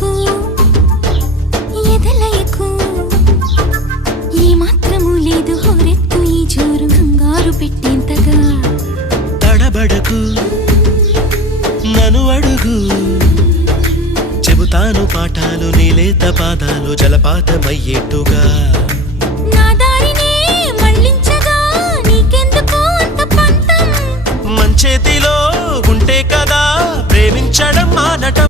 తడబడకు ఎదలయకు ఈ మాత్రము లేదు హోరెత్తు ఈ జోరు కంగారు పెట్టేంతగా తడబడకు నన్ను అడుగు చెబుతాను పాఠాలు నీలేత పాదాలు జలపాతమయ్యేట్టుగా నా దారినే మళ్ళించగా నీకెందుకు అంత పంతం మంచేతిలో ఉంటే కదా ప్రేమించడం మానటం